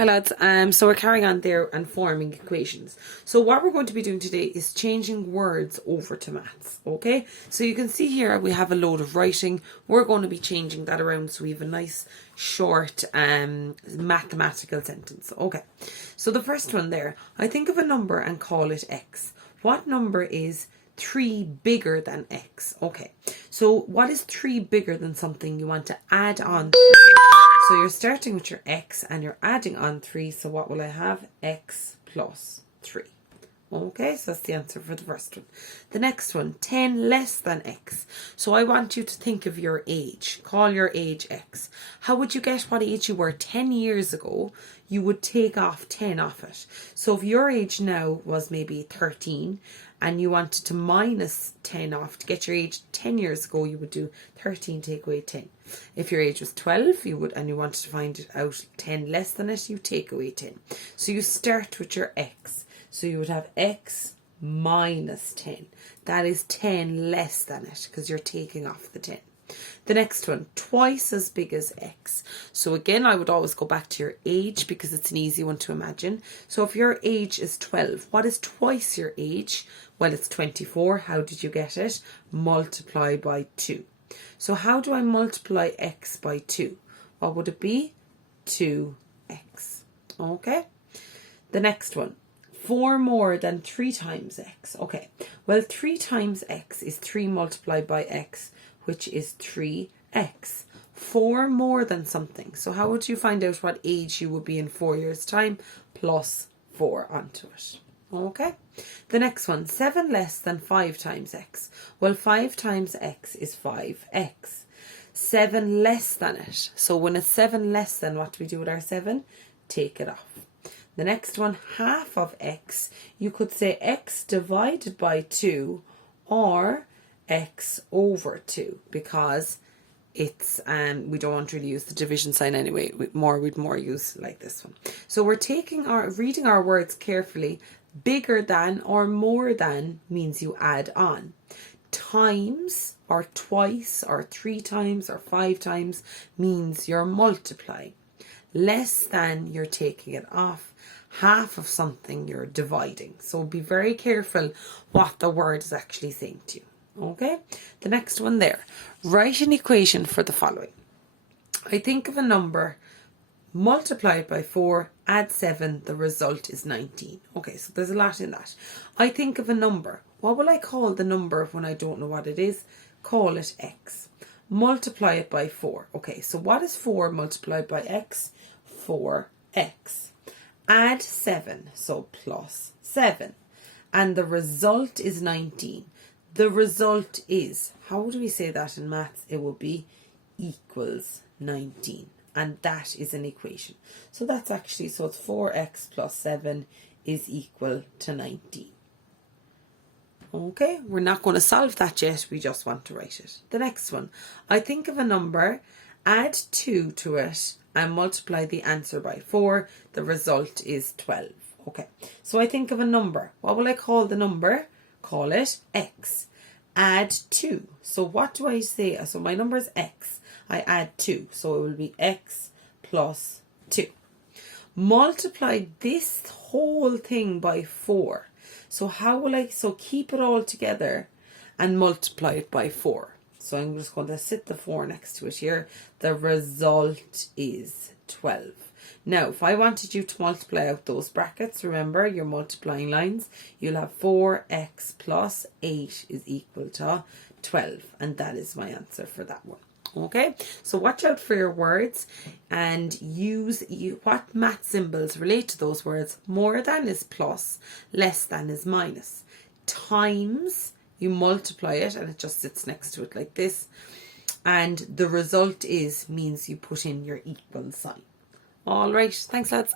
Hi lads, so we're carrying on there and forming equations. So what we're going to be doing today is changing words over to maths, okay? So you can see here we have a load of writing. We're going to be changing that around so we have a nice short mathematical sentence, okay? So the first one there, I think of a number and call it x. What number is 3 bigger than x? Okay, so what is 3 bigger than something you want to add on? So you're starting with your x and you're adding on 3. So what will I have? X plus 3. Okay, so that's the answer for the first one. The next one, 10 less than x. So I want you to think of your age. Call your age x. How would you get what age you were 10 years ago? You would take off 10 off it. So if your age now was maybe 13 and you wanted to minus 10 off to get your age 10 years ago, you would do 13 take away 10. If your age was 12, you would, and you wanted to find it out 10 less than it, you take away 10. So you start with your x. So you would have x minus 10. That is 10 less than it because you're taking off the 10. The next one, twice as big as x. So again, I would always go back to your age because it's an easy one to imagine. So if your age is 12, what is twice your age? Well, it's 24. How did you get it? Multiply by 2. So how do I multiply x by 2? What would it be? 2x. Okay. The next one. 4 more than 3 times x. Okay, well 3 times x is 3 multiplied by x, which is 3x. 4 more than something. So how would you find out what age you would be in 4 years' time? Plus 4 onto it. Okay, the next one, 7 less than 5 times x. Well, 5 times x is 5x. 7 less than it. So when it's 7 less than, what do we do with our 7? Take it off. The next one, half of x, you could say x divided by 2 or x over 2 because it's we don't want to really use the division sign anyway. We'd more use like this one. So we're reading our words carefully. Bigger than or more than means you add on. Times or twice or 3 times or 5 times means you're multiplying. Less than, you're taking it off. Half of something, you're dividing. So be very careful what the word is actually saying to you. Okay, the next one there. Write an equation for the following. I think of a number, multiply it by 4, add 7, the result is 19. Okay, so there's a lot in that. I think of a number. What will I call the number when I don't know what it is? Call it x. Multiply it by 4. Okay, so what is 4 multiplied by x? 4x. Add 7, so plus 7. And the result is 19. The result is, how do we say that in maths? It will be equals 19. And that is an equation. So that's actually, so it's 4x plus 7 is equal to 19. Okay, we're not going to solve that yet. We just want to write it. The next one, I think of a number, add 2 to it, and multiply the answer by 4. The result is 12. Okay, so I think of a number. What will I call the number? Call it x. Add 2. So what do I say? So my number is x. I add 2. So it will be x plus 2. Multiply this whole thing by 4. So how will I, so keep it all together and multiply it by 4. So I'm just going to sit the 4 next to it here. The result is 12. Now, if I wanted you to multiply out those brackets, remember you're multiplying lines, you'll have 4x plus 8 is equal to 12. And that is my answer for that one. Okay, so watch out for your words and use what math symbols relate to those words. More than is plus, less than is minus. Times, you multiply it and it just sits next to it like this. And the result is means you put in your equal sign. All right, thanks lads.